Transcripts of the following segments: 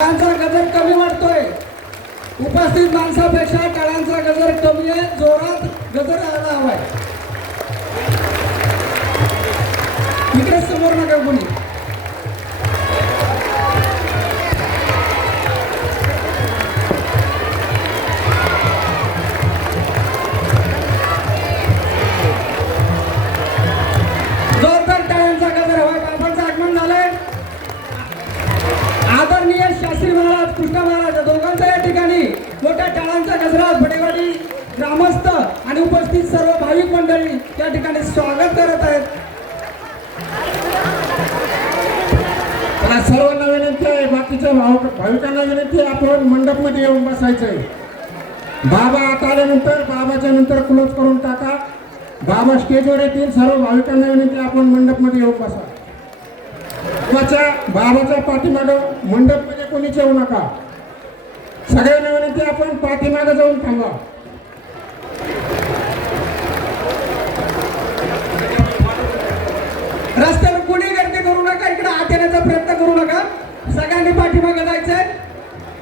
टाळांचा गजर कमी वाटतोय. उपस्थित माणसापेक्षा टाळांचा गजर कमी आहे. जोरात गजर यायला हवाय. इकडे समोर नका कोणी. जोरदार टाळ्यांचा गजर हवाय. बाबांचं आगमन झालंय. आदरणीय शास्त्री महाराज, कृष्ण महाराज दोघांचा या ठिकाणी मोठ्या टाळांचा गजरात बडेवाडी ग्रामस्थ आणि उपस्थित सर्व भाविक मंडळी या ठिकाणी स्वागत करत आहेत. सर्वांना विनंती आहे, बाकीच्या भाविकांना विनंती आहे, आपण मंडप मध्ये येऊन बसायचंय. बाबा आता आल्यानंतर बाबाच्या नंतर क्लोज करून टाका. बाबा स्टेजवर येतील. सर्व भाविकांना विनंती, आपण मंडप मध्ये येऊन बसा. बाबाच्या पाठीमागं मंडप मध्ये कोणीच येऊ नका. सगळ्यांना विनंती, आपण पाठीमागं जाऊन थांबा. रस्त्यावर कोणी गर्दी करू नका. इकडे आत येण्याचा प्रयत्न करू नका. सगळ्यांनी पाठीमागे जायचंय.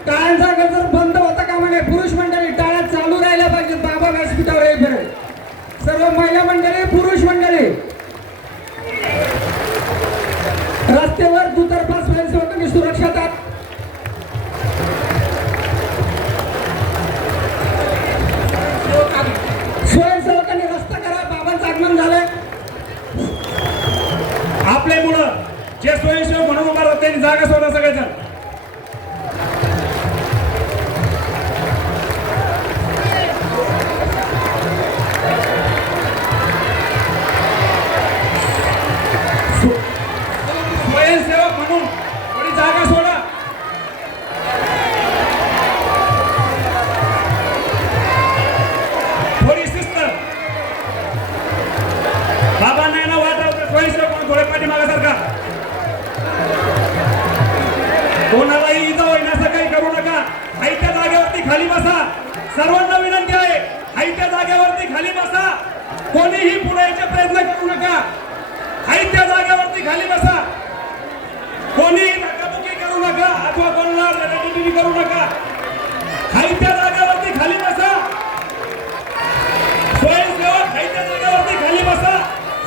टाळ्यांचा गजर बंद होता कामा नये. पुरुष मंडळी टाळ्या चालू राहिल्या पाहिजेत. बाबा व्यासपीठावर येईपर्यंत सर्व महिला मंडळी, पुरुष मंडळी रस्त्यावर दुतर्फा स्वयंसेवकांनी सुरक्षा द्या. स्वयंसेवकांनी रस्ता करा. बाबांचं आगमन झालंय. आपल्या मुलं जे स्वयंसेवक म्हणून उभा राहतात त्यांनी जागा सोडा. सगळेजण स्वयंसेवक म्हणून थोडी जागा सोडा. थोडी शिस्त. बाबांना ना वाटत स्वयंसेवक म्हणून थोडे पाठीमागासारखा. कोणालाही इजा होईल असं काही करू नका. हायत्या जागेवरती खाली बसा. सर्वांना विनंती आहे, हायत्या जागेवरती खाली बसा. कोणीही पुढे यायचे प्रयत्न करू नका. हायत्या जागेवरती खाली बसा. कोणीही धक्काबुक्की करू नका अथवा कोणाला रडारडी करू नका. हायत्या जागेवरती खाली बसा. स्वयंसेवक हायत्या जागेवरती खाली बसा.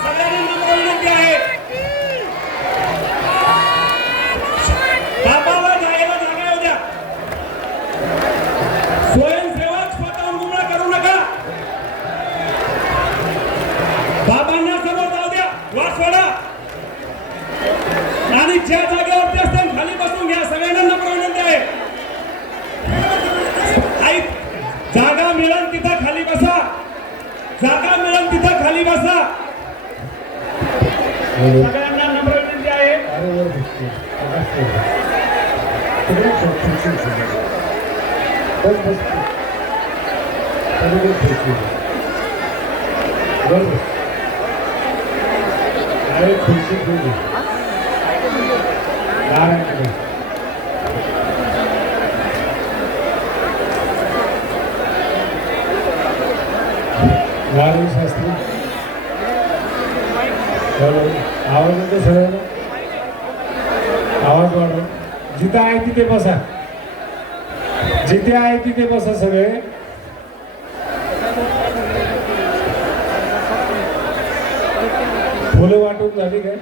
सगळ्यांना नम्र विनंती आहे. बाबाला जायला जागा येऊ द्या. स्वयंसेवक स्वतःहून गुमराह करू नका. बाबांना समोर जाऊ द्या. वाट सोडा आणि ज्या जागेवरती असतात खाली बसून घ्या. सगळ्यांना नम्र विनंती आहे. जागा मिळेल तिथं खाली बसा. जागा मिळेल तिथं खाली बसा. सगळ्यांना नम्र विनंती आहे. शास्त्री आवाज येतो सगळ्यांना. आवाज वाढव. जिथे आहे तिथे बसा. जिथे आहे तिथे बसा सगळे. फुलं वाटून झाली काय?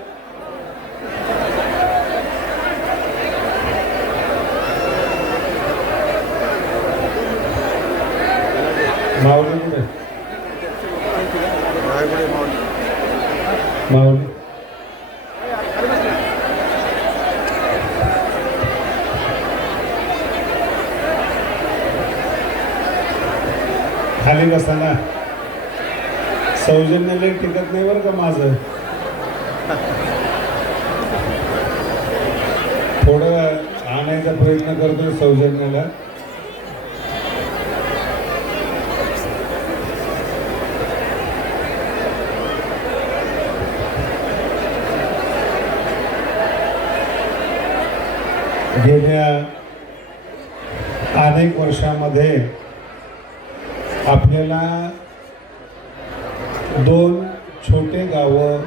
माऊली कुठे? माऊली खाली बसताना सौजन्याला टिकत नाही बरं का माझं. थोडं आणायचा प्रयत्न करतोय सौजन्याला. गेल्या अनेक वर्षामध्ये आपल्याला दोन छोटे गावं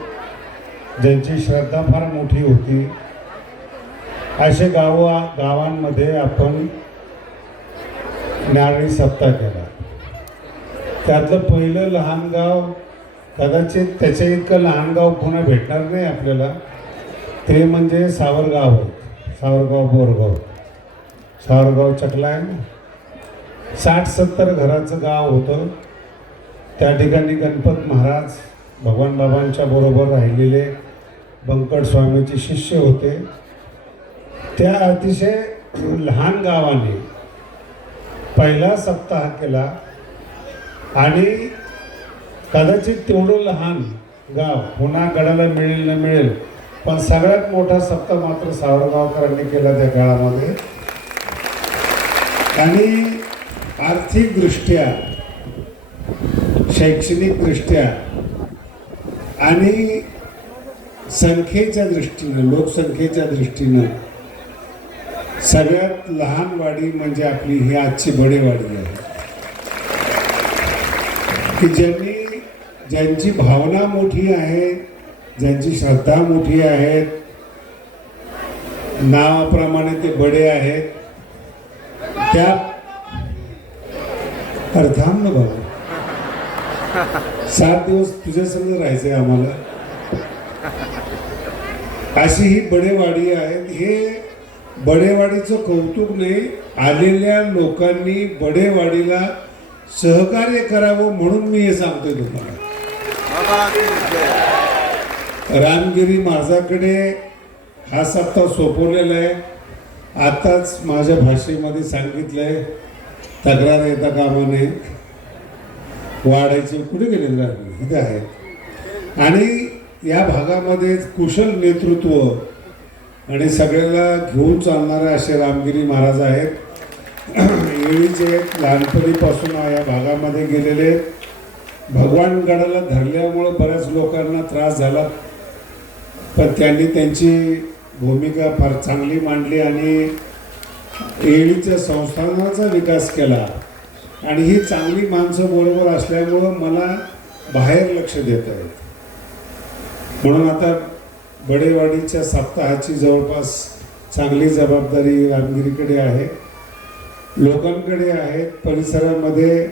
ज्यांची श्रद्धा फार मोठी होती असे गावांमध्ये आपण नारळी सप्ताह केला. त्यातलं पहिलं लहान गाव, कदाचित त्याच्या इतकं लहान गाव पुन्हा भेटणार नाही आपल्याला, ते म्हणजे सावरगाव होत. सावरगाव बोरगाव, सावरगाव चकला आहे ना, 60-70 घराचं गाव होतं. त्या ठिकाणी गणपत महाराज भगवान बाबांच्या बरोबर राहिलेले बंकट स्वामीचे शिष्य होते. त्या अतिशय लहान गावाने पहिला सप्ताह केला आणि कदाचित तेवढं लहान गाव पुन्हा गडाला मिळेल न मिळेल, पण सगळ्यात मोठा सप्ताह मात्र सावरगावकरांनी केला त्या काळामध्ये. आणि आर्थिकदृष्ट्या, शैक्षणिकदृष्ट्या आणि संख्येच्या दृष्टीनं, लोकसंख्येच्या दृष्टीनं सगळ्यात लहान वाडी म्हणजे आपली ही आजची बडेवाडी आहे, की ज्यांची भावना मोठी आहे, ज्यांची श्रद्धा मोठी आहे, नावाप्रमाणे ते बडे आहेत. त्या अर्थान ना भाऊ, 7 दिवस तुझ्या संग राहायचंय आम्हाला, अशी ही बडेवाडी आहे. हे बडेवाडीचं कौतुक नाही, आलेल्या लोकांनी बडेवाडीला सहकार्य करावं म्हणून मी हे सांगतोय तुम्हाला. रामगिरी महाराजाकडे हा सप्ताह सोपवलेला आहे. आताच माझ्या भाषेमध्ये सांगितलंय, तक्रार येता कामा नये, वाढायचे कुठे गेले रामगिरी इथे आहेत. आणि या भागामध्ये कुशल नेतृत्व आणि सगळ्याला घेऊन चालणारे असे रामगिरी महाराज आहेत. येळीचे लहानपणीपासून या भागामध्ये गेलेले, भगवान गडाला धरल्यामुळं बऱ्याच लोकांना त्रास झाला, पण त्यांनी त्यांची भूमिका फार चांगली मांडली आणि येळीच्या संस्थानाचा विकास केला. आणि ही चांगली माणसं बरोबर असल्यामुळं मला बाहेर लक्ष देता येत. म्हणून आता बडेवाडीच्या सप्ताहाची जवळपास चांगली जबाबदारी रामगिरीकडे आहे, लोकांकडे आहेत. परिसरामध्ये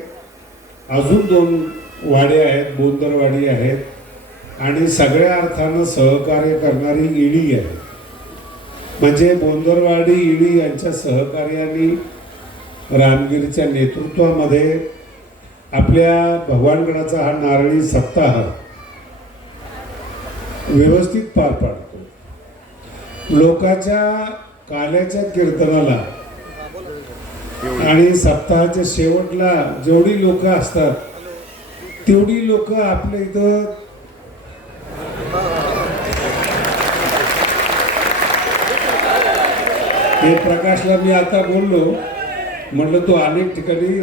अजून 2 वाडे आहेत, बोंदरवाडी आहेत आणि सगळ्या अर्थानं सहकार्य करणारी इडी आहे. म्हणजे बोंदरवाडी, इडी यांच्या सहकार्याने रामगिरीच्या नेतृत्वामध्ये आपल्या भगवानगडाचा हा नारळी सप्ताह व्यवस्थित पार पाडतो. लोकांच्या काल्याच्या कीर्तनाला आणि सप्ताहाच्या शेवटला जेवढी लोक असतात तेवढी लोक आपल्या इथं हे प्रकाशला मी आता बोललो, म्हटलं तो अनेक ठिकाणी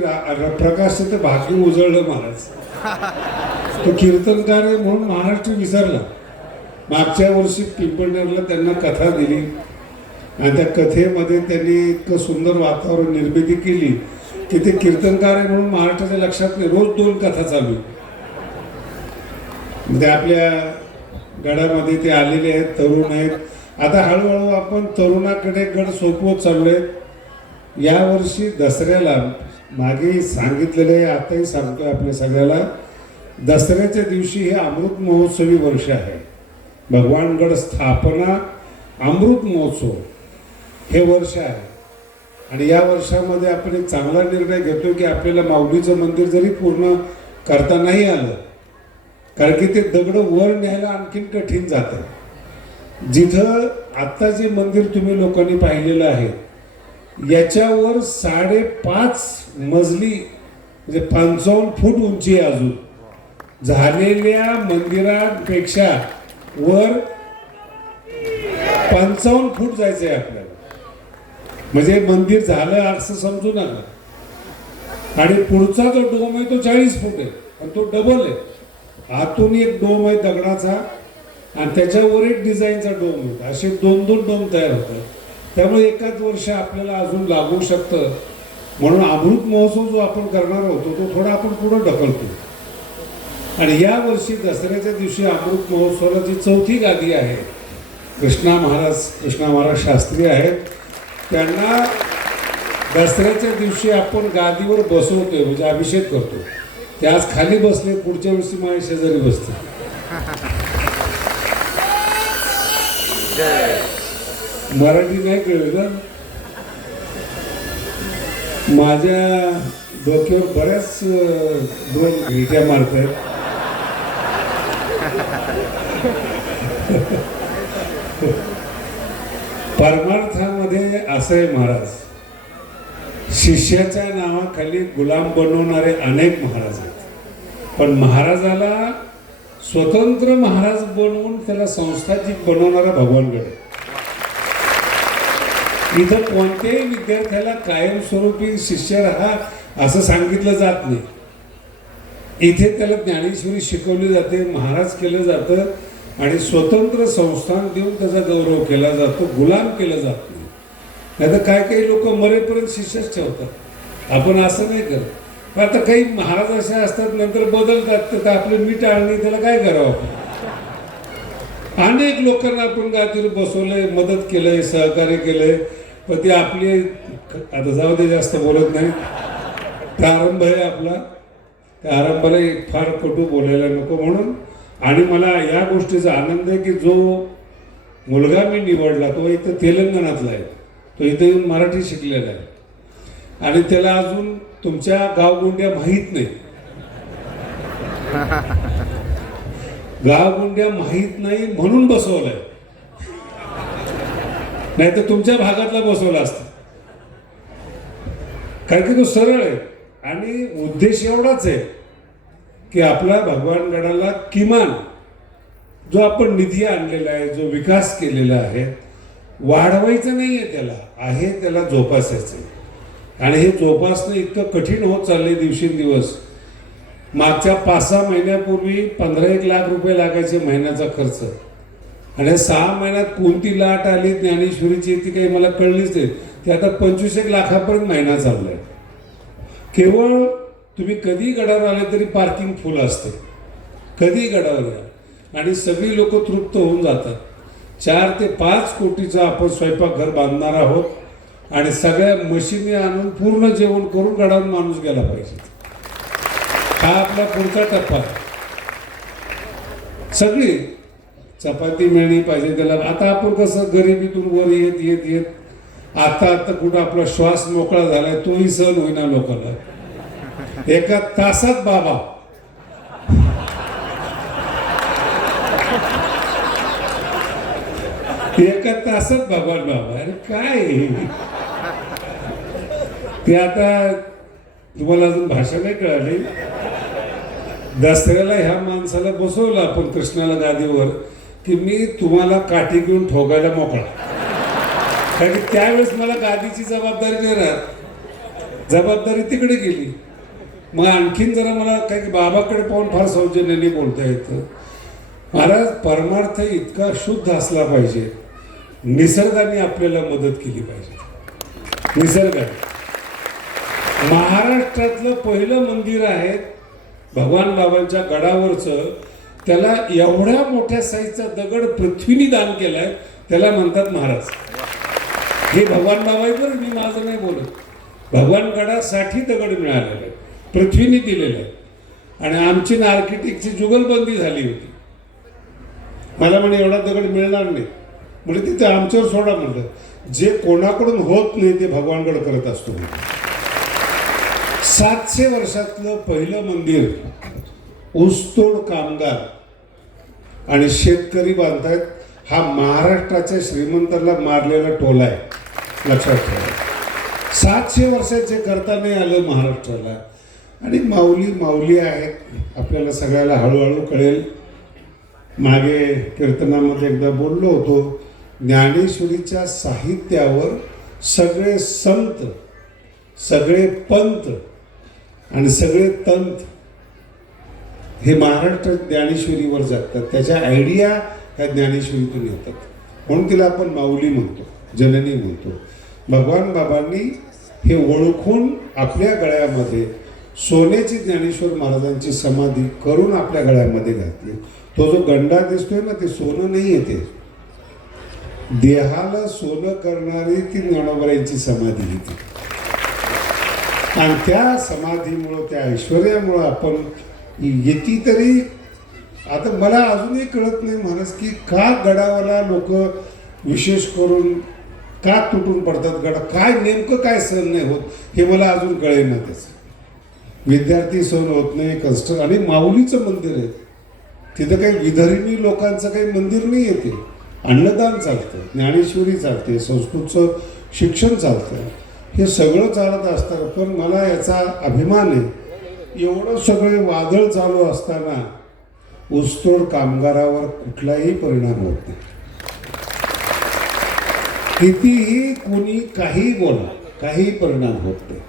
प्रकाशचं तर भाग्य उजळलं महाराज. तो कीर्तनकार आहे म्हणून महाराष्ट्र विसरला. मागच्या वर्षी पिंपळनेरला त्यांना कथा दिली आणि त्या कथेमध्ये त्यांनी इतकं सुंदर वातावरण निर्मिती केली की ते कीर्तनकार आहे म्हणून महाराष्ट्राच्या लक्षात नाही. रोज 2 कथा चालू. म्हणजे आपल्या गडामध्ये ते आलेले आहेत, तरुण आहेत. आता हळूहळू आपण तरुणाकडे गड सोपवत चाललोय. यावर्षी दसऱ्याला मागे सांगितलेले, आताही सांगतोय आपल्या सगळ्याला, दसऱ्याच्या दिवशी हे अमृत महोत्सवी वर्ष आहे. भगवानगड स्थापना अमृत महोत्सव हे वर्ष आहे. आणि या वर्षामध्ये आपण एक चांगला निर्णय घेतो की आपल्याला माऊलीचं मंदिर जरी पूर्ण करता नाही आलं, कारण की ते दगड वर न्यायला आणखीन कठीण जातं. जिथं आत्ता जे मंदिर तुम्ही लोकांनी पाहिलेलं आहे याच्यावर 5.5 मजली म्हणजे 55 फूट उंची आहे. अजून झालेल्या मंदिरांपेक्षा वर 55 फूट जायचं आहे आपल्याला. म्हणजे मंदिर झालं असं समजू नका. आणि पुढचा जो डोम आहे तो 40 फूट आहे आणि तो डबल आहे. आतून एक डोम आहे दगडाचा आणि त्याच्यावर एक डिझाईनचा डोम आहे. असे 2-2 डोम तयार होतात. त्यामुळे एकाच वर्ष आपल्याला अजून लागू शकतं. म्हणून अमृत महोत्सव जो आपण करणार होतो तो थोडा आपण पुढे ढकलतो. आणि या वर्षी दसऱ्याच्या दिवशी अमृत महोत्सवाला जी 4थी गादी आहे कृष्णा महाराज शास्त्री आहेत. त्यांना दसऱ्याच्या दिवशी आपण गादीवर बसवतोय, म्हणजे अभिषेक करतो. ते आज खाली बसले, पुढच्या वर्षी माझ्या शेजारी बसते. मराठी नाही कळलं ना. माझ्या डोक्यावर बऱ्याच दोन घिट्या मारतात. परमार्थामध्ये असं आहे महाराज, शिष्याच्या नावाखाली गुलाम बनवणारे अनेक महाराज आहेत, पण महाराजाला स्वतंत्र महाराज बनवून त्याला संस्थाचित बनवणारा भगवानगड आहे. इथं कोणत्याही विद्यार्थ्याला कायमस्वरूपी शिष्य राहा असं सांगितलं जात नाही. इथे त्याला ज्ञानेश्वरी शिकवली जाते, महाराज केलं जातं आणि स्वतंत्र संस्थान देऊन त्याचा गौरव केला जातो, गुलाम केला जात नाही. नाहीतर काही लोक मरेपर्यंत शिष्यच ठेवतात. आपण असं नाही करत. पण आता काही महाराज असे असतात, नंतर बदलतात, तर आपले मीठ आणणे त्याला काय करावं आपण. अनेक लोकांना आपण गादीवर बसवलंय, मदत केलंय, सहकार्य केलंय, पण ते आपले आता जाऊ दे, जास्त बोलत नाही. प्रारंभ आहे आपला, त्या आरंभाला फार कटू बोलायला नको म्हणून. आणि मला या गोष्टीचा आनंद आहे की जो मुलगा मी निवडला तो इथं तेलंगणातला आहे, तो इथं येऊन मराठी शिकलेला आहे आणि त्याला अजून तुमच्या गावगुंड्या माहीत नाही. गावगुंड्या माहीत नाही म्हणून बसवलंय, नाही तर तुमच्या भागातला बसवला असता. कारण की तो सरळ आहे आणि उद्देश एवढाच आहे की आपला भगवानगडाला किमान जो आपण निधी आणलेला आहे, जो विकास केलेला आहे, वाढवायचं नाही आहे, त्याला आहे त्याला जोपासायचं. आणि हे जोपासणं इतकं कठीण होत चाललंय दिवसेंदिवस. मागच्या 5-6 महिन्यापूर्वी 15-1 लाख रुपये लागायचे महिन्याचा खर्च, आणि 6 महिन्यात कोणती लाट आली ज्ञानेश्वरीची ती काही मला कळलीच नाही. ती आता 25-1 लाखापर्यंत महिना चाललाय. केवळ तुम्ही कधी गडावर आले तरी पार्किंग फुल असते, कधी गडावर या आणि सगळी लोक तृप्त होऊन जातात. 4 ते 5 कोटीचा आपण स्वयंपाकघर बांधणार आहोत आणि सगळ्या मशिनी आणून पूर्ण जेवण करून गडावर माणूस गेला पाहिजे. हा आपला पुढचा टप्पा. सगळी चपाती मिळणी पाहिजे त्याला. आता आपण कसं गरिबीतून वर येत येत येत आता कुठं आपला श्वास मोकळा झालाय, तोही सहन होईना लोकांना. 1 तासात बाबा भगवान बाबा. अरे काय ते आता तुम्हाला अजून भाषा नाही कळाली. दसऱ्याला ह्या माणसाला बसवलं आपण कृष्णाला गादीवर की मी तुम्हाला काठी घेऊन ठोकायला मोकळा. कारण की त्यावेळेस मला गादीची जबाबदारी नाही राहत, जबाबदारी तिकडे गेली. मग आणखीन जरा मला काही बाबाकडे पाहून फार सौजन्याने बोलता येतं. महाराज, परमार्थ इतका शुद्ध असला पाहिजे, निसर्गाने आपल्याला मदत केली पाहिजे. निसर्गाने महाराष्ट्रातलं पहिलं मंदिर आहे भगवान बाबांच्या गडावरचं, त्याला एवढ्या मोठ्या साईजचा दगड पृथ्वीने दान केलाय, त्याला म्हणतात महाराज. हे भगवान बाबा आहे बरं, मी माझं नाही बोलत. भगवान गडासाठी दगड मिळालेला आहे, पृथ्वीने दिलेलं आहे. आणि आमची आर्किटेक्टची जुगलबंदी झाली होती. मला म्हणे एवढा दगड मिळणार नाही, म्हणजे तिथे आमच्यावर सोडा म्हणलं. जे कोणाकडून होत नाही ते भगवानगड करत असतो. 700 वर्षातलं पहिलं मंदिर, ऊसतोड कामगार आणि शेतकरी बांधतायत. हा महाराष्ट्राच्या श्रीमंताला मारलेला टोला आहे, लक्षात ठेवा. 700 वर्षाचे करता नाही आलं महाराष्ट्राला. आणि माऊली आहेत आपल्याला सगळ्याला हळूहळू कळेल. मागे कीर्तनामध्ये एकदा बोललो होतो, ज्ञानेश्वरीच्या साहित्यावर सगळे संत, सगळे पंत आणि सगळे तंत हे महाराष्ट्र ज्ञानेश्वरीवर जगतात. त्याच्या आयडिया ह्या ज्ञानेश्वरीतून येतात, म्हणून तिला आपण माऊली म्हणतो, जननी म्हणतो. भगवान बाबांनी हे ओळखून आपल्या गळ्यामध्ये सोन्याची ज्ञानेश्वर महाराजांची समाधी करून आपल्या गळ्यामध्ये घातली. तो जो गंडा दिसतोय ना, ते सोनं नाही येते, देहाला सोनं करणारी ती ज्ञानोबरांची समाधी होती. आणि त्या समाधीमुळं त्या ऐश्वर्यामुळं आपण येती तरी आता मला अजूनही कळत नाही म्हणस की का गडावाला लोक विशेष करून का तुटून पडतात. गडा काय नेमकं काय सहन नाही होत हे मला अजून कळेना. त्याचं विद्यार्थी सहन होत नाही कष्ट. आणि माऊलीचं मंदिर आहे तिथं काही विदर्भिणी लोकांचं काही मंदिर नाही येते. अन्नदान चालतं, ज्ञानेश्वरी चालते, संस्कृतचं शिक्षण चालतं, हे सगळं चालत असतं. पण मला याचा अभिमान आहे एवढं सगळे वादळ चालू असताना ऊसतोड कामगारावर कुठलाही परिणाम होत नाही. कितीही कोणी काही बोला काही परिणाम होत नाही.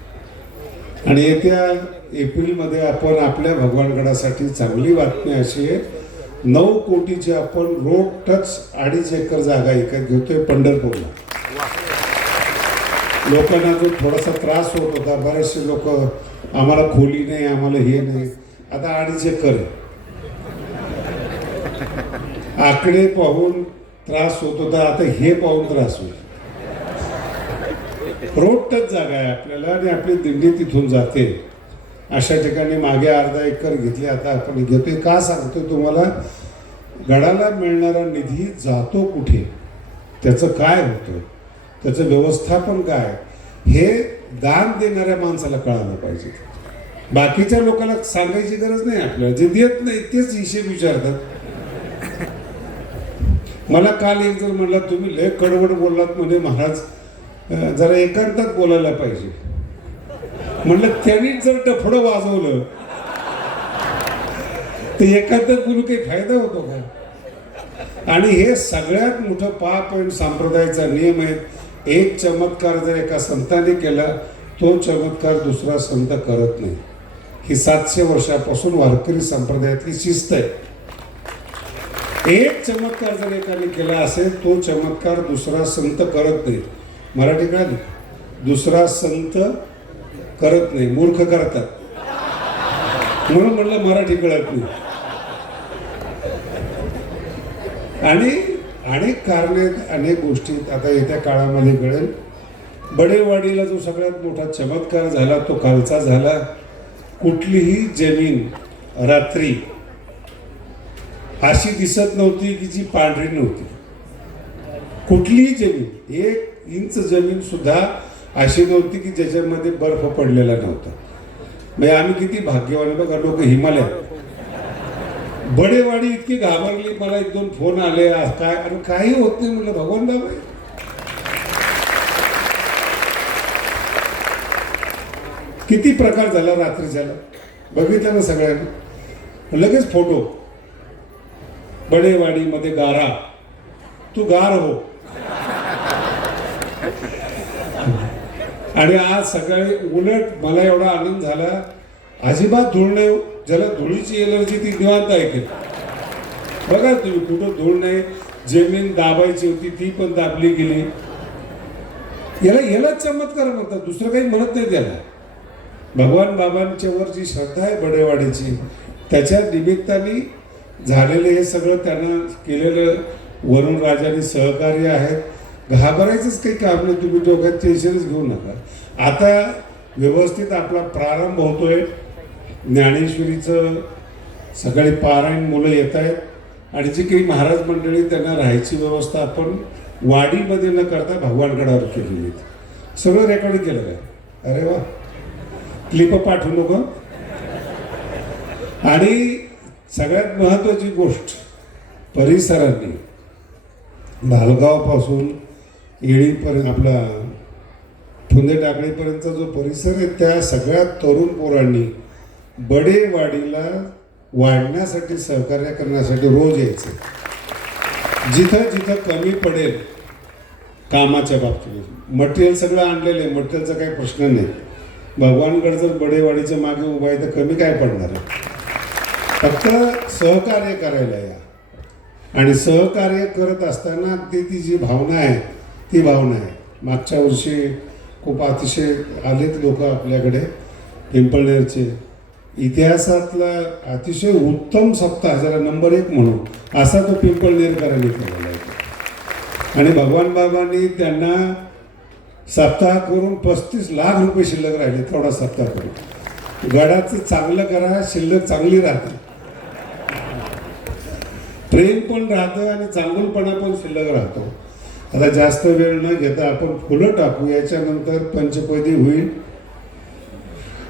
आणि येत्या एप्रिलमध्ये आपण आपल्या भगवानगडासाठी चांगली बातमी अशी आहे 9 कोटीची आपण रोड टच 2.5 एकर जागा विकत घेतोय पंढरपूरला. लोकांना जो थोडासा त्रास होत होता बरेचसे लोक आम्हाला खोली नाही आम्हाला हे नाही आता 2.5 एकर आहे. आकडे पाहून त्रास होत होता आता हे पाहून त्रास होईल. रोड टच जागा आहे आपल्याला आणि आपली दिंडी तिथून जाते. अशा ठिकाणी मागे 1/2 एकर घेतली आता आपण घेतोय. का सांगतो तुम्हाला गडाला मिळणारा निधी जातो कुठे त्याचं काय होतं त्याचं व्यवस्थापन काय हे दान देणाऱ्या माणसाला कळायला पाहिजे. बाकीच्या लोकांना सांगायची गरज नाही आपल्याला. जे देत नाही तेच हिशेब विचारतात. मला काल एक जर म्हणला तुम्ही लय कडवड बोललात म्हणजे महाराज जरा एकांतात बोलायला पाहिजे. म्हणलं त्यांनीच जर टफडं वाजवलं तर एकांतात बोलू काही फायदा होतो का. आणि हे सगळ्यात मोठं पाप आणि संप्रदायाचा नियम आहे. एक चमत्कार जर एका संतांनी केला तो चमत्कार दुसरा संत करत नाही. ही 700 वर्षापासून वारकरी संप्रदायातली शिस्त आहे. एक चमत्कार जर एकाने केला असेल तो चमत्कार दुसरा संत करत नाही. मराठी कळली दुसरा संत करत नाही मूर्ख करतात म्हणून म्हणलं मराठी कळत नाही. आणि अनेक कारणे अनेक गोष्टी आता येत्या काळामध्ये कळेल. बडेवाडीला जो सगळ्यात मोठा चमत्कार झाला तो कालचा झाला. कुठलीही जमीन रात्री अशी दिसत नव्हती की जी पांढरी नव्हती. कुठलीही जमीन 1 इंच जमीन सुद्धा अशी नव्हती की ज्याच्यामध्ये बर्फ पडलेला नव्हता. म्हणजे आम्ही किती भाग्यवान बघा. लोक हिमालयात बडेवाडी इतकी घाबरली. मला 1-2 फोन आले काय आणि काही होत नाही म्हणलं भगवान बाबा. किती प्रकार झाला रात्रीच्याला बघितलं ना सगळ्यांना. लगेच फोटो बडेवाडीमध्ये गारा तू गार हो. आणि आज सकाळी उलट मला एवढा आनंद झाला अजिबात धूळ नाही. ज्याला धुळीची एलर्जी ती निवांत ऐकेल. बघा तुम्ही कुठं धूळ नाही. जमीन दाबायची होती ती पण दाबली गेली. याला चमत्कार म्हणतात दुसरं काही म्हणत नाही त्याला. भगवान बाबांच्या वर जी श्रद्धा आहे बडेवाडीची त्याच्या निमित्ताने झालेलं हे सगळं त्यांना केलेलं वरुण राजाने सहकार्य आहेत. घाबरायचंच काही काम नाही. तुम्ही डोक्यात टेन्शनच घेऊ नका. आता व्यवस्थित आपला प्रारंभ होतोय. ज्ञानेश्वरीचं सकाळी पारायण मुलं येत आहेत आणि जी काही महाराज मंडळी त्यांना राहायची व्यवस्था आपण वाडीमध्ये न करता भगवानगडावर केलेली. सगळं रेकॉर्डिंग केलं काय. अरे वा क्लिप पाठवू नको. आणि सगळ्यात महत्त्वाची गोष्ट परिसरांनी भालगावपासून येळीपर्यंत आपला फुंदे टाकळीपर्यंतचा जो परिसर आहे त्या सगळ्या तरुण पोरांनी बडेवाडीला वाढण्यासाठी सहकार्य करण्यासाठी रोज यायचं. जिथं जिथं कमी पडेल कामाच्या बाबतीत मटेरियल सगळं आणलेलं आहे. मटेरियलचा काही प्रश्न नाही. भगवानगड जर बडेवाडीच्या मागे उभा आहे तर कमी काय पडणार आहे. फक्त सहकार्य करायला या. आणि सहकार्य करत असताना ती जी भावना आहे ती भावना आहे. मागच्या वर्षी खूप अतिशय आलेत लोक आपल्याकडे पिंपळनेरचे. इतिहासातला अतिशय उत्तम सप्ताह ज्याला नंबर 1 म्हणून असा तो पिंपळनेरकरांनी केलेला आहे. आणि भगवान बाबांनी त्यांना सप्ताह करून 35 लाख रुपये शिल्लक राहिले, थोडा सप्ताह करून. गडाचं चांगलं करा, शिल्लक चांगली राहते, प्रेम पण राहतं आणि चांगुलपणा पण शिल्लक राहतो. आता जास्त वेळ न घेता आपण फुलं टाकू, याच्यानंतर पंचपदी होईल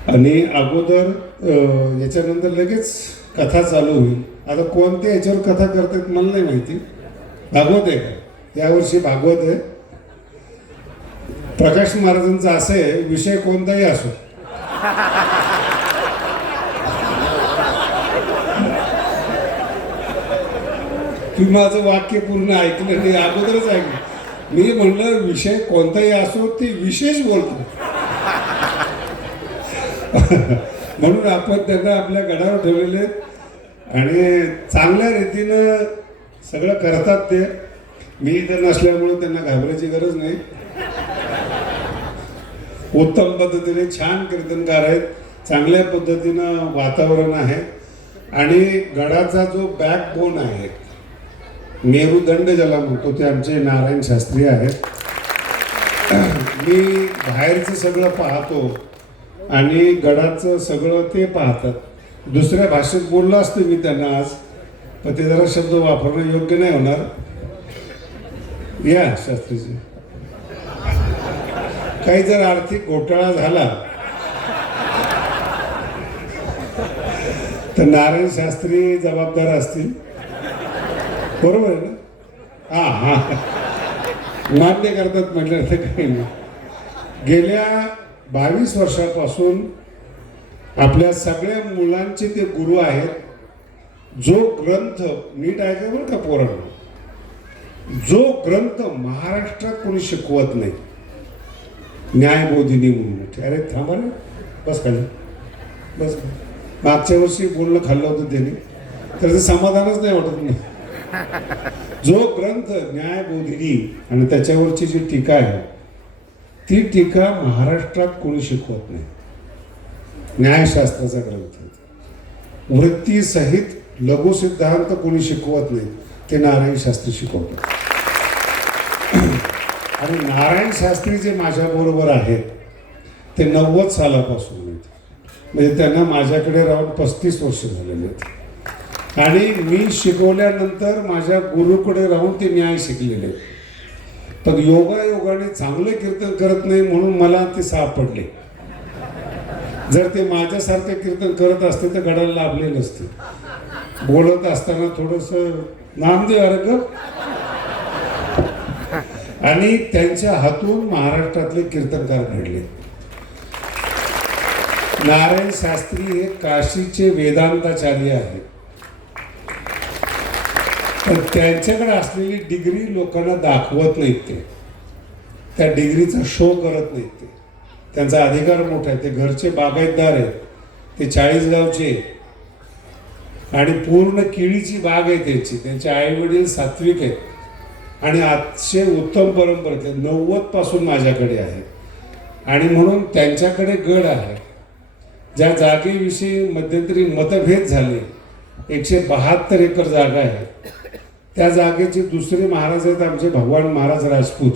आणि अगोदर याच्यानंतर लगेच कथा चालू होईल. आता कोणत्या याच्यावर कथा करतात मला नाही माहिती. भागवत आहे का यावर्षी? भागवत आहे. प्रकाश महाराजांचा असं आहे, विषय कोणताही असो, तुम्ही माझं वाक्य पूर्ण ऐकलं नाही, अगोदरच ऐकलं. मी म्हणलं विषय कोणताही असो ते विशेष बोलतो. म्हणून आपण त्यांना आपल्या गडावर ठेवलेले आणि चांगल्या रीतीनं सगळं करतात ते. मी इथं नसल्यामुळे त्यांना घाबरायची गरज नाही. उत्तम पद्धतीने छान कीर्तनकार आहेत, चांगल्या पद्धतीनं वातावरण आहे आणि गडाचा जो बॅकबोन आहे, मेरुदंड ज्याला म्हणतो, ते आमचे नारायण शास्त्री आहेत. मी बाहेरचं सगळं पाहतो आणि गडाचं सगळं ते पाहतात. दुसऱ्या भाषेत बोललो असतो मी त्यांना आज, पण ते जरा शब्द वापरणं योग्य नाही होणार. या शास्त्रीजी, काही जर आर्थिक घोटाळा झाला तर नारायण शास्त्री जबाबदार असतील, बरोबर आहे ना? हा मान्य करतात म्हटलं तर काही नाही. गेल्या 22 वर्षापासून आपल्या सगळ्या मुलांचे ते गुरु आहेत. जो ग्रंथ, नीट ऐका बरं का पोरांनो, जो ग्रंथ महाराष्ट्रात कोणी शिकवत नाही, न्यायबोधिनी म्हणून. अरे थांबा रे, बस खाली बस. मागच्या वर्षी बोलणं खाल्लं होतं त्याने, त्याचं समाधानच नाही वाटत नाही. जो ग्रंथ न्यायबोधिनी आणि त्याच्यावरची जी टीका आहे, ती टीका महाराष्ट्रात कोणी शिकवत नाही. न्यायशास्त्राचा ग्रंथ, वृत्तीसहित लघुसिद्धांत कोणी शिकवत नाही, ते नारायण शास्त्री शिकवतात. आणि नारायण शास्त्री जे माझ्याबरोबर आहेत ते 90 सालापासून आहेत. म्हणजे त्यांना माझ्याकडे राहून 35 वर्ष झालेले आहेत आणि मी शिकवल्यानंतर माझ्या गुरुकडे राहून ते न्याय शिकलेले आहेत. पण योगायोगाने चांगले कीर्तन करत नाही म्हणून मला ते सापडले. जर ते माझ्यासारखे कीर्तन करत असते तर गडाला लाभले नसते. बोलत असताना थोडंसं नामदेव अर्ग आणि त्यांच्या हातून महाराष्ट्रातले कीर्तनकार घडले. नारायण शास्त्री हे काशीचे वेदांताचार्य आहेत, पण त्यांच्याकडे असलेली डिग्री लोकांना दाखवत नाहीत. ते त्या डिग्रीचा शो करत नाहीत. ते त्यांचा अधिकार मोठा आहे. ते घरचे बागायतदार आहेत, ते 40 गावचे आणि पूर्ण केळीची बाग आहे त्यांची. त्यांचे आई वडील सात्विक आहेत आणि अतिशय उत्तम परंपरा 90 पासून माझ्याकडे आहे. आणि म्हणून त्यांच्याकडे गड आहे. ज्या जागेविषयी मध्यंतरी मतभेद झाले, 172 एकर जागा आहे. त्या जागेचे दुसरे महाराज आहेत आमचे भगवान महाराज राजपूत,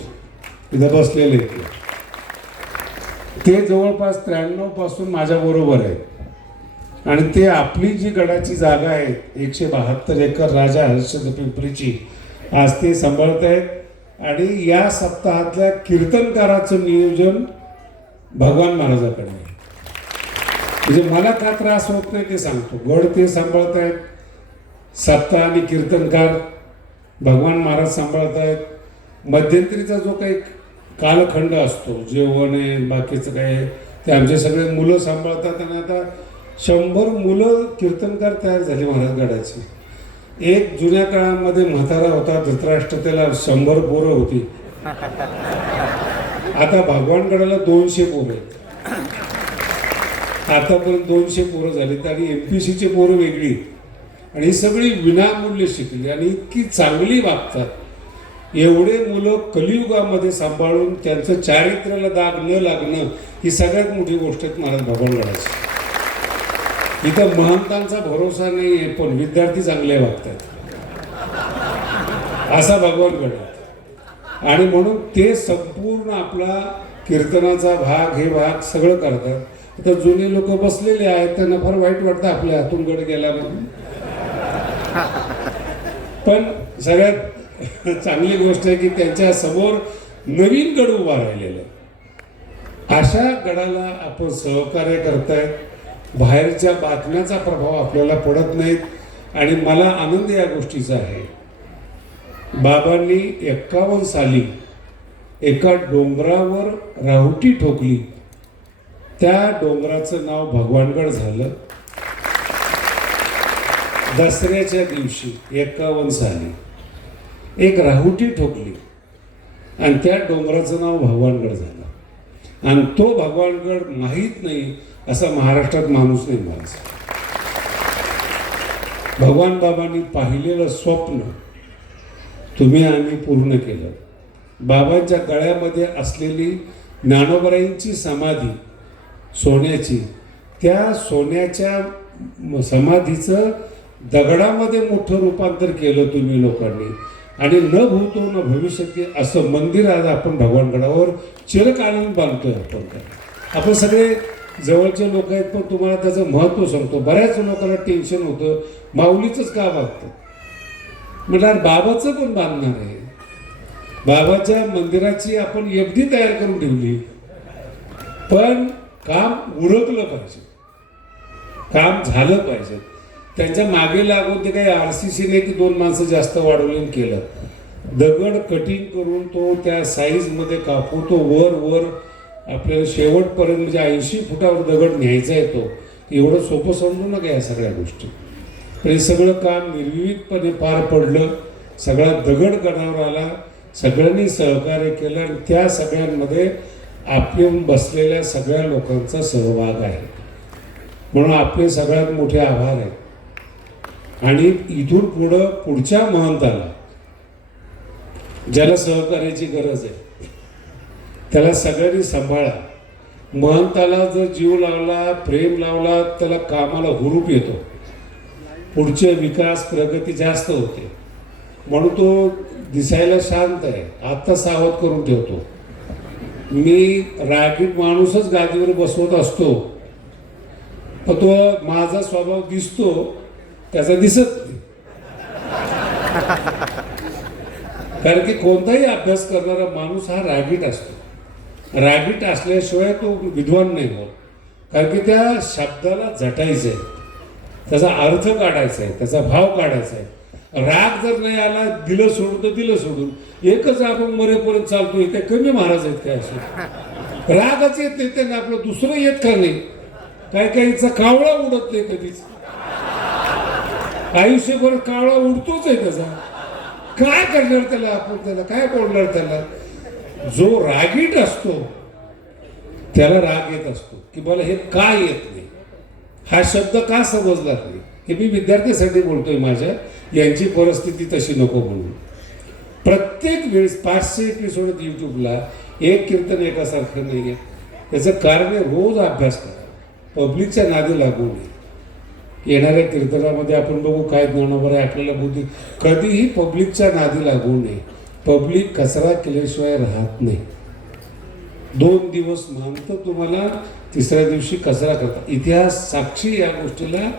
इथं बसलेले आहेत. ते जवळपास 93 पासून माझ्याबरोबर आहेत आणि ते आपली जी गडाची जागा आहे 172 एकर राजा हरिश्चंद्र पिंपरीची, आज ते सांभाळत आहेत. आणि या सप्ताहातल्या कीर्तनकाराचं नियोजन भगवान महाराजाकडे आहे. म्हणजे मला का त्रास होत नाही ते सांगतो. गड ते सांभाळत आहेत, सप्ताह आणि कीर्तनकार भगवान महाराज सांभाळत आहेत. मध्यंतरीचा जो काही कालखंड असतो, जेवण आहे बाकीचं काय, ते आमचे सगळे मुलं सांभाळतात. आणि आता 100 मुलं कीर्तनकार तयार झाले महाराज गडाची. एक जुन्या काळामध्ये म्हातारा होता धृतराष्ट्र, त्याला 100 पोरं होती. आता भगवानगडाला 200 पोरं आहेत. आतापर्यंत 200 पोरं झालीत आणि MPCचे पोरं वेगळी. आणि ही सगळी विनामूल्य शिकली आणि इतकी चांगली वागतात. एवढे मुलं कलियुगामध्ये सांभाळून त्यांचं चारित्र्याला दाग न लागणं ही सगळ्यात मोठी गोष्ट आहे महाराज भगवानगडाची. इथं महंतांचा भरोसा नाही आहे, पण विद्यार्थी चांगले वागतात, असा भगवानगड आहे. आणि म्हणून ते संपूर्ण आपला कीर्तनाचा भाग हे भाग सगळं करतात. तर जुने लोक बसलेले आहेत, त्यांना फार वाईट वाटतं आपल्या हातून गड गेला म्हणून. पण सगळ्यात चांगली गोष्ट आहे की त्यांच्या समोर नवीन गड उभा राहिलेला आहे. अशा गडाला आपण सहकार्य करतायत. बाहेरच्या बातम्याचा प्रभाव आपल्याला पडत नाहीत आणि मला आनंद या गोष्टीचा आहे. बाबांनी 51 साली एका डोंगरावर राहुटी ठोकली. त्या डोंगराचं नाव भगवानगड झालं. दसऱ्याच्या दिवशी 51 साली एक राहुटी ठोकली आणि त्या डोंगराचं नाव भगवानगड झालं. आणि तो भगवानगड माहीत नाही असा महाराष्ट्रात माणूस नाही माणूस. भगवान बाबांनी पाहिलेलं स्वप्न तुम्ही आम्ही पूर्ण केलं. बाबांच्या गळ्यामध्ये असलेली ज्ञानोबराईंची समाधी सोन्याची, त्या सोन्याच्या समाधीचं दगडामध्ये मोठं रूपांतर केलं तुम्ही लोकांनी. आणि न भूतो न भविष्यती असं मंदिर आज आपण भगवानगडावर चिरकालीन बांधतोय. आपण सगळे जवळचे लोक आहेत, पण तुम्हाला त्याचं महत्त्व सांगतो. बऱ्याच लोकांना टेन्शन होतं माऊलीचंच का बांधतं. म्हटलं बाबाचं पण बांधणार आहे. बाबाच्या मंदिराची आपण एफडी तयार करून ठेवली, पण काम उरकलं पाहिजे, काम झालं पाहिजे. त्यांच्या मागे लागून ते काही RCC नाही की 2 माणसं जास्त वाढवून केलं. दगड कटिंग करून तो त्या साईजमध्ये कापू, तो वर वर आपल्याला शेवटपर्यंत म्हणजे 80 फुटावर दगड न्यायचा आहे. तो एवढं सोपं समजू नका या सगळ्या गोष्टी. पण हे सगळं काम निर्विघ्नपणे पार पडलं. सगळा दगड गडावर आला, सगळ्यांनी सहकार्य केलं आणि त्या सगळ्यांमध्ये आपले बसलेल्या सगळ्या लोकांचा सहभाग आहे. म्हणून आपले सगळ्यात मोठे आभार आहेत. आणि इथून पुढच्या महंताला ज्याला सहकार्याची गरज आहे त्याला सगळ्यांनी सांभाळा. महंताला जर जीव लावला, प्रेम लावला, त्याला कामाला हुरूप येतो, पुढचे विकास प्रगती जास्त होते. म्हणून तो दिसायला शांत आहे, आत्ता सावध करून ठेवतो. मी रागीट माणूसच गादीवर बसवत असतो, पण तो माझा स्वभाव दिसतो त्याचा दिसत नाही. कारण की कोणताही अभ्यास करणारा माणूस हा रागीट असतो. रागीट असल्याशिवाय तो विद्वान नाही होत. कारण की त्या शब्दाला झटायचं आहे, त्याचा अर्थ काढायचा आहे, त्याचा भाव काढायचा आहे. राग जर नाही आला, दिलं सोडून तर दिलं सोडून, एकच आपण मरेपर्यंत चालतोय. काय कमी महाराज आहेत काय असे? रागच येत नाही त्यांना, आपलं दुसरं येत का नाही? काय काहीचा कावळा उडत नाही कधीच. आयुष्यभर कावळा उडतोच आहे त्याचा. काय करणार त्याला आपण? त्याला काय बोलणार? त्याला जो रागीट असतो त्याला राग येत असतो की मला हे का येत नाही, हा शब्द का समजला नाही. हे मी विद्यार्थ्यांसाठी बोलतोय माझ्या. यांची परिस्थिती तशी नको म्हणून. प्रत्येक वेळेस 500 एपिसोड यूट्यूबला एक कीर्तन एकासारखं नाही आहे. त्याचं कारण आहे रोज अभ्यास करा, पब्लिकच्या नादी लागू नये. येणाऱ्या कीर्तनामध्ये आपण बघू काय ज्ञानोबा आहे आपल्याला बुद्धी. कधीही पब्लिकच्या नादी लागू नये. पब्लिक कचरा केल्याशिवाय राहत नाही. 2 दिवस मानतं तुम्हाला, तिसऱ्या दिवशी कचरा करता. इतिहास साक्षी या गोष्टीला.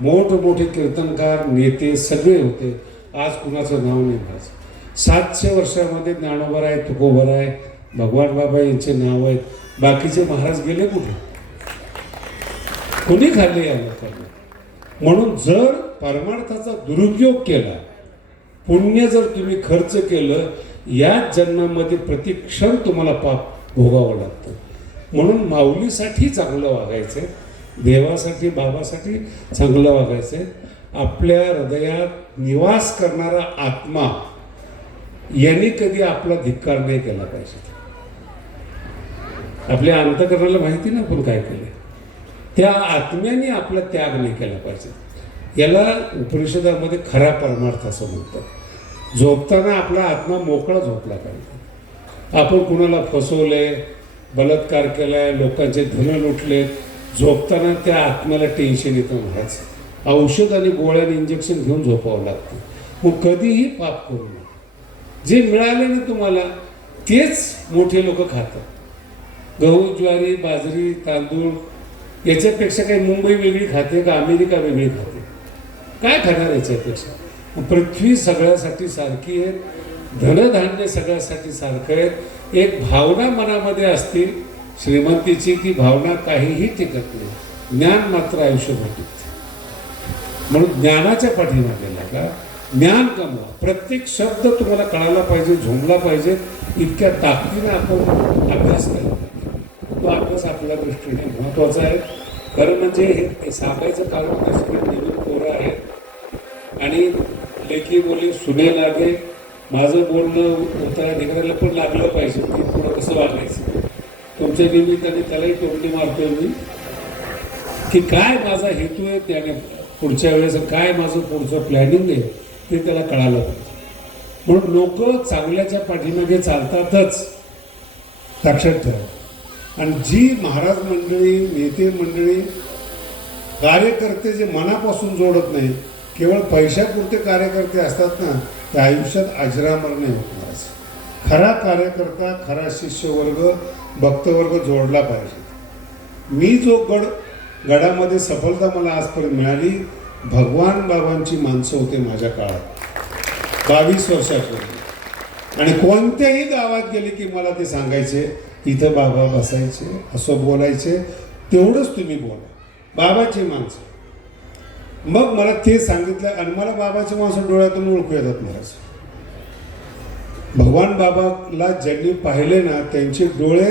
मोठमोठे कीर्तनकार नेते सगळे होते. आज कुणाचं नाव नाही घ्यायचं. 700 वर्षामध्ये ज्ञानोबा आहे, तुकोबा आहे, भगवान बाबा यांचे नाव आहेत. बाकीचे महाराज गेले कुठे? कोणी खाल्ले या लोकांना? म्हणून जर परमार्थाचा दुरुपयोग केला, पुण्य जर तुम्ही खर्च केलं, याच जन्मामध्ये प्रतिक्षण तुम्हाला पाप भोगावं लागतं. म्हणून माऊलीसाठी चांगलं वागायचं, देवासाठी बाबासाठी चांगलं वागायचं. आपल्या हृदयात निवास करणारा आत्मा यांनी कधी आपला धिक्कार नाही केला पाहिजे. आपल्या अंतःकरणाला माहिती ना आपण काय केलं. त्या आत्म्याने आपला त्याग नाही केला पाहिजे. याला उपनिषदामध्ये खरा परमार्थ असं म्हणतात. झोपताना आपला आत्मा मोकळा झोपला पाहिजे. आपण कुणाला फसवले, बलात्कार केलाय, लोकांचे धन लुटले, झोपताना त्या आत्म्याला टेन्शन येतं महाराज. औषध आणि गोळ्याने इंजेक्शन घेऊन झोपावं लागतं. मग कधीही पाप करू नये. जे मिळाले ना तुम्हाला तेच मोठे लोक खातात. गहू, ज्वारी, बाजरी, तांदूळ याच्यापेक्षा काही मुंबई वेगळी खाते का अमेरिका वेगळी खाते? काय खाणार याच्यापेक्षा? पृथ्वी सगळ्यासाठी सारखी आहे, धनधान्य सगळ्यासाठी सारखं आहे. एक भावना मनामध्ये असते श्रीमंतीची, ती भावना काहीही टिकत नाही. ज्ञान मात्र आयुष्यभर टिकते. म्हणून ज्ञानाच्या पाठीमागे लागा, ज्ञान कमवा. प्रत्येक शब्द तुम्हाला कळायला पाहिजे, झोंबला पाहिजे. इतक्या ताकदीने आपण अभ्यास केला पाहिजे. तो अभ्यास आपल्या दृष्टीने महत्त्वाचा आहे. खरं म्हणजे हे सांगायचं कारण त्यासाठी निवडून पोरं आहेत आणि लेखी बोली सुने लागे. माझं बोलणं उतरा निघायला पण लागलं पाहिजे की पुढं कसं वागायचं. तुमच्या निमित्ताने त्यालाही तोंडी मारतोय मी की काय माझा हेतू आहे, त्याने पुढच्या वेळेस काय माझं पुढचं प्लॅनिंग आहे ते त्याला कळालं पाहिजे. म्हणून लोक चांगल्याच्या पाठीमागे चालतातच, लक्षात ठेवा. आणि जी महाराज मंडळी, नेते मंडळी, कार्यकर्ते जे मनापासून जोडत नाही, केवळ पैशापुरते कार्यकर्ते असतात ना, त्या आयुष्यात अजरामर नाही होणार. खरा कार्यकर्ता, खरा शिष्यवर्ग, भक्तवर्ग जोडला पाहिजे. मी जो गडामध्ये सफलता मला आजपर्यंत मिळाली, भगवान बाबांची माणसं होते माझ्या काळात 22 वर्षापूर्वी. आणि कोणत्याही गावात गेले की मला ते सांगायचे, इथं बाबा बसायचे, असं बोलायचे, तेवढंच तुम्ही बोला, बाबाची माणसं. मग मला ते सांगितलं आणि मला बाबाची माणसं डोळ्यातून ओळखू येतात. महाराज भगवान बाबाला ज्यांनी पाहिले ना, त्यांचे डोळे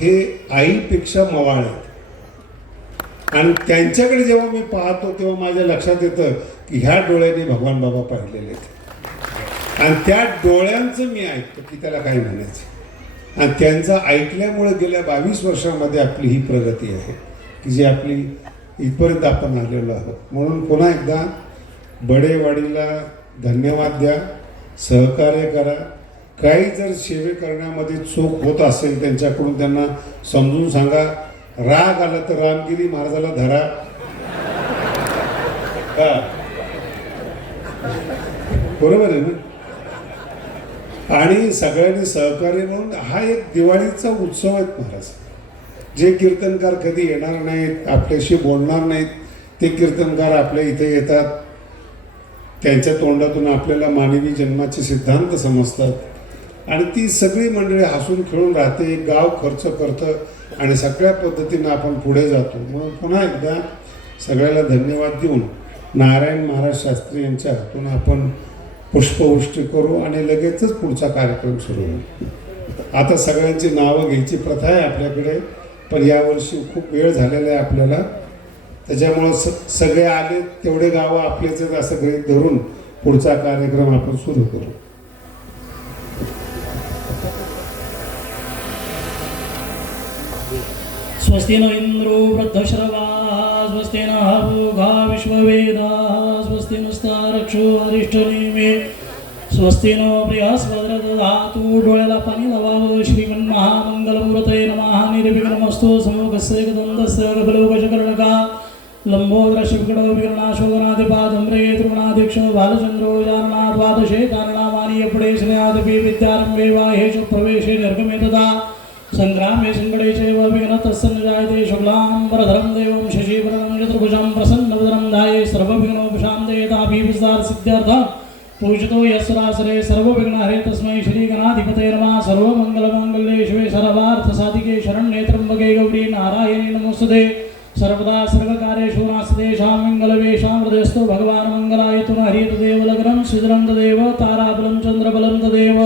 हे आईपेक्षा मवाळ आहेत. आणि त्यांच्याकडे जेव्हा मी पाहतो तेव्हा माझ्या लक्षात येतं की ह्या डोळ्याने भगवान बाबा पाहिलेले आहेत. आणि त्या डोळ्यांचं मी ऐकतो की त्याला काय म्हणायचं. आणि त्यांचं ऐकल्यामुळे गेल्या 22 वर्षामध्ये आपली ही प्रगती आहे की जी आपली इथपर्यंत आपण आलेलो आहोत. म्हणून पुन्हा एकदा बडेवाडीला धन्यवाद द्या, सहकार्य करा. काही जर सेवे करण्यामध्ये चूक होत असेल त्यांच्याकडून त्यांना समजून सांगा. राग आला तर रामगिरी महाराजाला धरा. बरोबर आहे ना. आणि सगळ्यांनी सहकार्य म्हणून हा एक दिवाळीचा उत्सव आहे महाराज. जे कीर्तनकार कधी येणार नाहीत, आपल्याशी बोलणार नाहीत, ते कीर्तनकार आपल्या इथे येतात. त्यांच्या तोंडातून आपल्याला मानवी जन्माचे सिद्धांत समजतात आणि ती सगळी मंडळी हसून खेळून राहते. एक गाव खर्च करतं आणि सगळ्या पद्धतीनं आपण पुढे जातो. म्हणून पुन्हा एकदा सगळ्याला धन्यवाद देऊन नारायण महाराज शास्त्री यांच्या हातून आपण पुष्पवृष्टी करू आणि लगेचच पुढचा कार्यक्रम सुरू होईल. आता सगळ्यांची नावं घ्यायची प्रथा आहे आपल्याकडे, पण यावर्षी खूप वेळ झालेला आहे आपल्याला. त्याच्यामुळं सगळे आले तेवढे गावं आपलेच आहेत असं गृहीत धरून पुढचा कार्यक्रम आपण सुरू करू. स्वस्ति न इंद्रो वृद्धश्रवा स्वस्ति न भोगा विश्ववेदा स्वस्ति नस्तारक्षो अरिष्टनेमे स्वस्ति नो बृहस्पतिर्दधातु. डोळ्याला पाणी लावावं. श्रीमन्महामंगलमूर्तये नमः. निर्विघ्नमस्तु. समोगस्य गदन्तस्य गबलोकशकर्णका लंबोदरशिवगणो विघ्नाशोधनादिपादम्रे त्रिगुणाध्यक्ष बालचंद्रो जाननाथ द्वादशे कारणामानि यपडे स्नेहादपि विद्यारंभे वाहेषु प्रवेशे निर्गमे तदा संग्रामे संकटे चैव विघ्नतस्सन्न जायते. शुक्लाम्बरधरं देवं शशिवर्णं चतुर्भुजं प्रसन्नवदनं ध्याये सर्वविघ्नोपशान्तये. ताभिर्विस्तारसिद्ध्यर्थं पूजितो यस्सरासरे सर्वविघ्नहरे तस्मै श्रीगणाधिपतये नमः. सर्वमङ्गलमाङ्गल्ये शिवे सर्वार्थसाधिके शरण्ये त्र्यम्बके गौरी नारायणी नमोस्तुते. सर्वदा सर्वकार्येषु नास्तेषां मङ्गलवेषां हृदयस्थो भगवान् मङ्गलायतु न हरित देव लग्नं सिद्धं तदेव ताराबलं चन्द्रबलं तदेव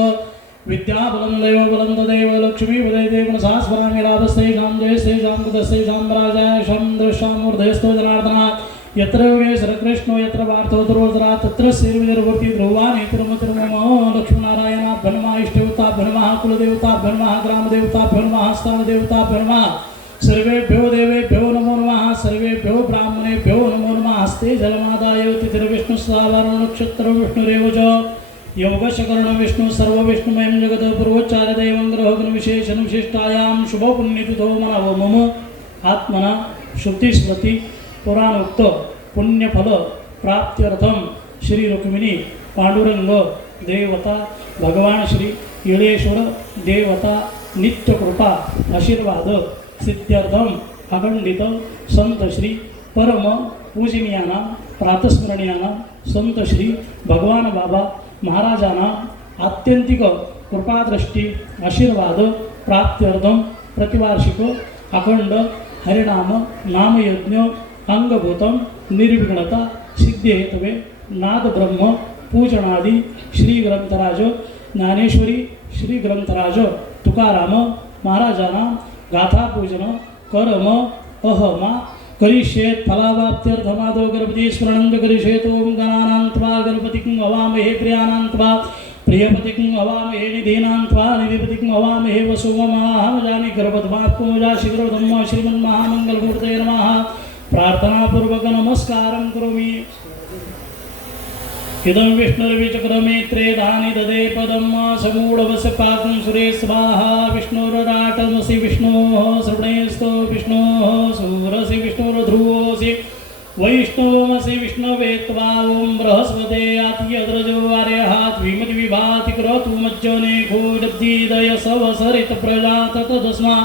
विद्याबलं दैवबलं तदेव लक्ष्मीपदे देवनसा स्मरामि लाभस्तेषां जयस्तेषां कृतस्तेषां राजायशं दृश्यामूर्धयस्थो जनार्दनात्. यत्र योगेश्वर कृष्णो यत्र पार्थो ध्रुवोदरा तत्र श्रीर्विर्भूति ध्रुवाणि तिरुमतिर्मम. लक्ष्मीनारायणाभ्यो नमः. इष्टदेवताभ्यो नमः. कुलदेवताभ्यो नमः. ग्रामदेवताभ्यो नमः. स्थानदेवताभ्यो नमः. सर्वेभ्यो देवेभ्यो नमो नमः. सर्वेभ्यो ब्राह्मणेभ्यो नमो नमः. हस्ते जलमादाय तिथिर्विष्णुस्तावरो नक्षत्र विष्णुरेव च योगशकर्ण विष्णु सर्वविष्णुमयं जगत्. पूर्वोच्चारदैवं ग्रहगुणविशेषं विशिष्टायां शुभपुण्यतिथो मनवो मम आत्मना श्रुतिस्मृति पुराणोक्त पुण्यफल प्राप्त्यर्थं श्री रुक्मिणी पांडुरंग देवता भगवान श्री येळेश्वर देवता नित्यकृपा आशीर्वाद सिद्ध्यर्थम अखंडित संत श्री परम पूजनीयाना प्रातस्मरणीयाना संत श्री भगवान बाबा महाराजांना आत्यंतिक कृपादृष्टी आशीर्वाद प्राप्त्यर्थम प्रतिवार्षिक अखंड हरिनाम नामयज्ञ अंगभूतम निर्विघ्नता सिद्धेतवे नाद ब्रह्म पूजनादि श्री ग्रंथराज ज्ञानेश्वरी श्री ग्रंथराज तुकाराम महाराजांना गाथा पूजन करम अहमा करिष्येत फलावाप्त्यर्थमादो गणपती स्मरणं करिष्येत ओम गणानान्त्वा गणपतिं हवामहे प्रियानान्त्वा प्रियपतिं हवामहे निधीनान्त्वा निधिपतिं हवामहे वसुमहामजानि गर्भद्वात्मजा शीघ्रधम्म श्रीमन्महामङ्गलमूर्तये नमः प्रार्थनापूर्वक नमस्कारं करोमि इदं विष्णुर्विचक्रमेत्रे धानि ददे पदं समूढवस्य पाकं सुरे स्वाहा विष्णुरराटमसि विष्णोः श्रवणेस्तो विष्णोः सूरसि विष्णुर्ध्रुवोऽसि वैष्णवमसि विष्णवे त्वा ॐ बृहस्पते आत्यद्रजो आर्यहात् विमतिविभाति क्रतु मज्जने घोरब्धिदय सवसरित प्रजात तदस्मा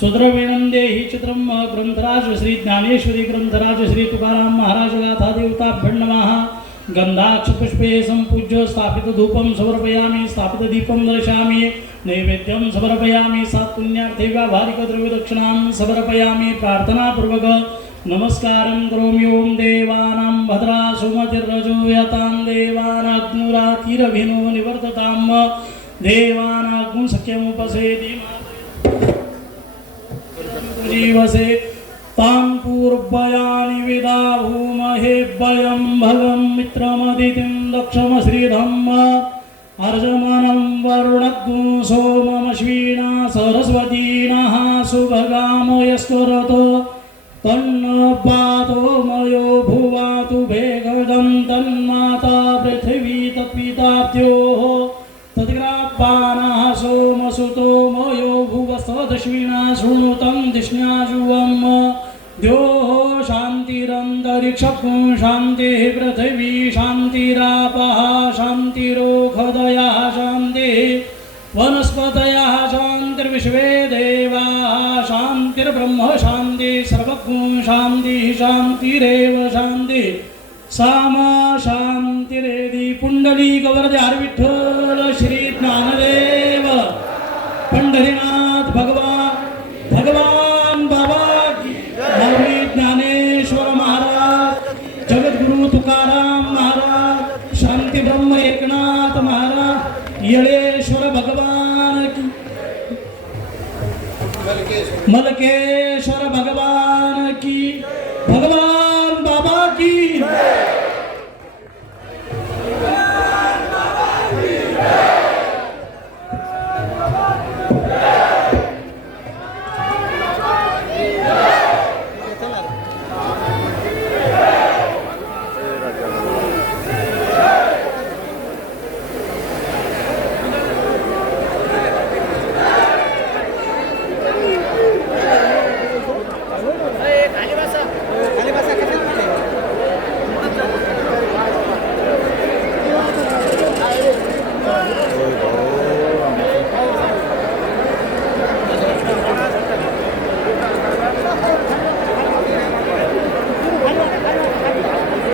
सुद्रविणं देहि चित्रं ग्रंथराज श्री ज्ञानेश्वरी ग्रंथराज श्री तुकाराम महाराज गाथा देवताभ्यं नमः गंधाक्ष पुष्पे संपूज्य स्थापित धूपम समर्पयामि स्थापित दीपम दर्शयामि नैवेद्यम समर्पयामि सात् पुण्यार्थे व्यावहारिक द्रव्य दक्षिणां समर्पयामि प्रार्थनापूर्वक नमस्कारं करोमि ओम देवानां भद्रा सुमतिर्रजो यतां देवानाग्नुरातिरभिनो निवर्ततां देवानाग्नु सख्यमुपसेति जीवसे तां पूर्वयानि विदाभूमहे वयं भगं मित्रमदितिं दक्षमश्रीधम् अर्जमनं वरुणग्नु सोममश्विना सरस्वतीनः सुभगामयस्करतो तन्नपातो मयो भुवातु भेगदं तन्माता पृथिवी तत्पिताभ्योः तद्ग्रापानः सोमसुतो मयो भुवस्तदश्विना शृणुतं धिष्ण्याजुवं द्योः शान्तिरन्तरिक्षं शान्तिः पृथिवी शान्तिरापः शान्तिरोखदयः शान्तिः वनस्पतयः शान्तिर्विश्वे देवाः शान्तिर्ब्रह्म शान्तिः सर्वगुण शान्तिः शान्तिरेव शान्तिः सामा शान्तिरेदि पुंडलीकवरदे हर विठ्ठल श्री ज्ञानदेव पंढरीनाथ भगवान बाबा की जय ज्ञानेश्वर महाराज जगद्गुरु तुकाराम महाराज शांती ब्रह्म एकनाथ महाराज येळेश्वर भगवान की मलकेश्वर भगवान की भगवान बाबा की